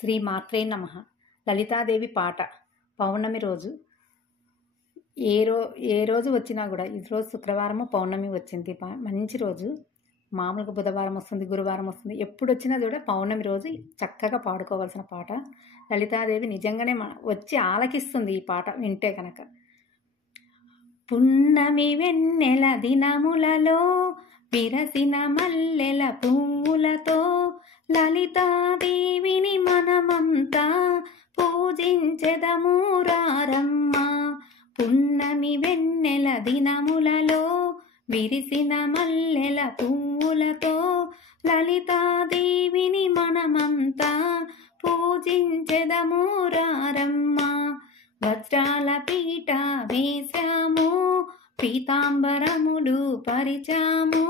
శ్రీ మాత్రే నమః. లలితాదేవి పాట. పౌర్ణమి రోజు. ఏ రోజు వచ్చినా కూడా ఈరోజు శుక్రవారము పౌర్ణమి వచ్చింది. మంచి రోజు. మామూలుగా బుధవారం వస్తుంది, గురువారం వస్తుంది, ఎప్పుడు వచ్చినా కూడా పౌర్ణమి రోజు చక్కగా పాడుకోవాల్సిన పాట. లలితాదేవి నిజంగానే వచ్చి ఆలకిస్తుంది ఈ పాట వింటే కనుక. పున్నమి వెన్నెల దినములలో విరసిన మల్లెల పువ్వులతో లలితాదేవిని మనమంతా పూజించెదము రారమ్మ. పున్నమి వెన్నెల దినములలో విరిసిన మల్లెల పువ్వులతో లలితాదేవిని మనమంతా పూజించెదము రారమ్మ. వజ్రాల పీట వేశాము, పీతాంబరములు పరిచాము,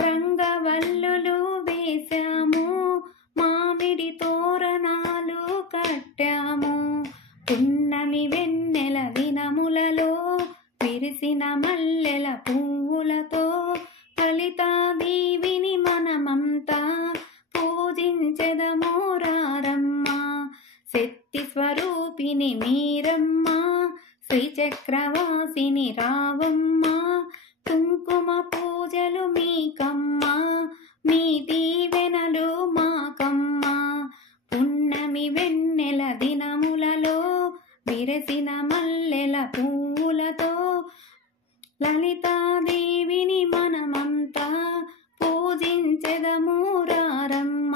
రంగవల్లులు వేశాము, మామిడి తోరణాలు కట్టాము. పున్నమి వెన్నెల దినములలో విరిసిన మల్లెల పువ్వులతో లలితాదేవిని మనమంతా పూజించెదము రారమ్మ. శక్తి స్వరూపిణి మీరమ్మ, శ్రీచక్రవాసిని రావమ్మ, కుంకుమ పూజలు మీకమ్మ, మీ దీవెనలు మాకమ్మ. పున్నమి వెన్నెల దినములలో విరసిన మల్లెల పువ్వులతో లలితాదేవిని మనమంతా పూజించెదము రారమ్మ.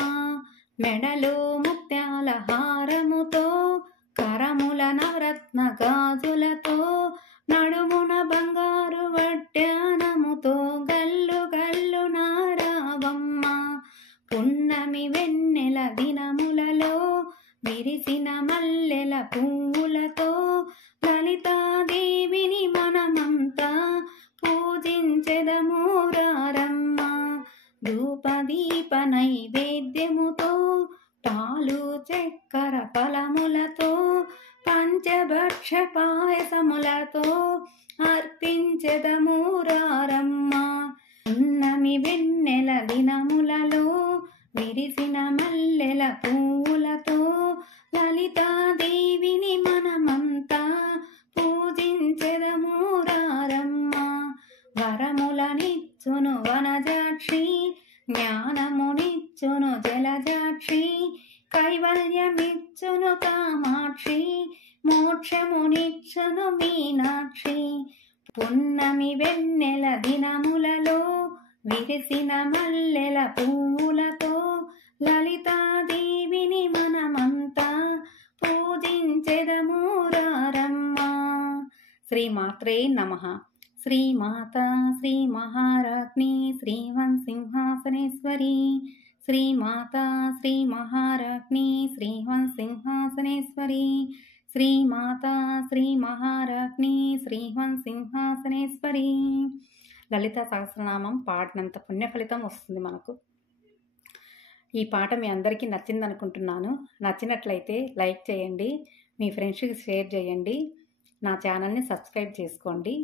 మెడలో ముత్యాల హారముతో, కరముల నవరత్న గాజులతో, నడుమున బంగారు వడ్డానముతో గల్లు గల్లు నారావమ్మ. పున్నమి వెన్నెల దినములలో విరిసిన మల్లెల పువ్వులతో లలితాదేవిని మనమంతా పూజించెదము రారమ్మ. ధూపదీప నైవేద్యముతో, పాలు చక్కెర ఫలములతో, పంచభక్ష పాయసములతో అర్పించెదము రారమ్మ. పున్నమి వెన్నెల దినములలో విరిసిన మల్లెల పువ్వులతో లలితాదేవిని మనమంతా పూజించెదము రారమ్మ. వరములనిచ్చును వనజాక్షి, జ్ఞానమునిచ్చును జలజాక్షి, కైవల్యమిచ్చును కామాక్షి, మోక్షమునిచ్చును మీనాక్షి. పున్నమి వెన్నెల దినములలో విరిసిన మల్లెల పువ్వులతో లలితాదేవిని మనమంతా పూజించెదము రారమ్మ. శ్రీమాత్రే నమః. శ్రీమాత శ్రీ మహారాజ్ఞి శ్రీవన్సింహాసనేశ్వరి. శ్రీమాత శ్రీ మహారాజ్ఞి శ్రీవన్సింహాసనేశ్వరి. శ్రీమాత శ్రీ మహారాజ్ఞి శ్రీవన్సింహాసనేశ్వరి. లలిత సహస్రనామం పాడినంత పుణ్య ఫలితం వస్తుంది మనకు. ఈ పాట మీ అందరికీ నచ్చింది అనుకుంటున్నాను. నచ్చినట్లయితే లైక్ చేయండి, మీ ఫ్రెండ్స్కి షేర్ చేయండి, నా ఛానల్ని సబ్స్క్రైబ్ చేసుకోండి.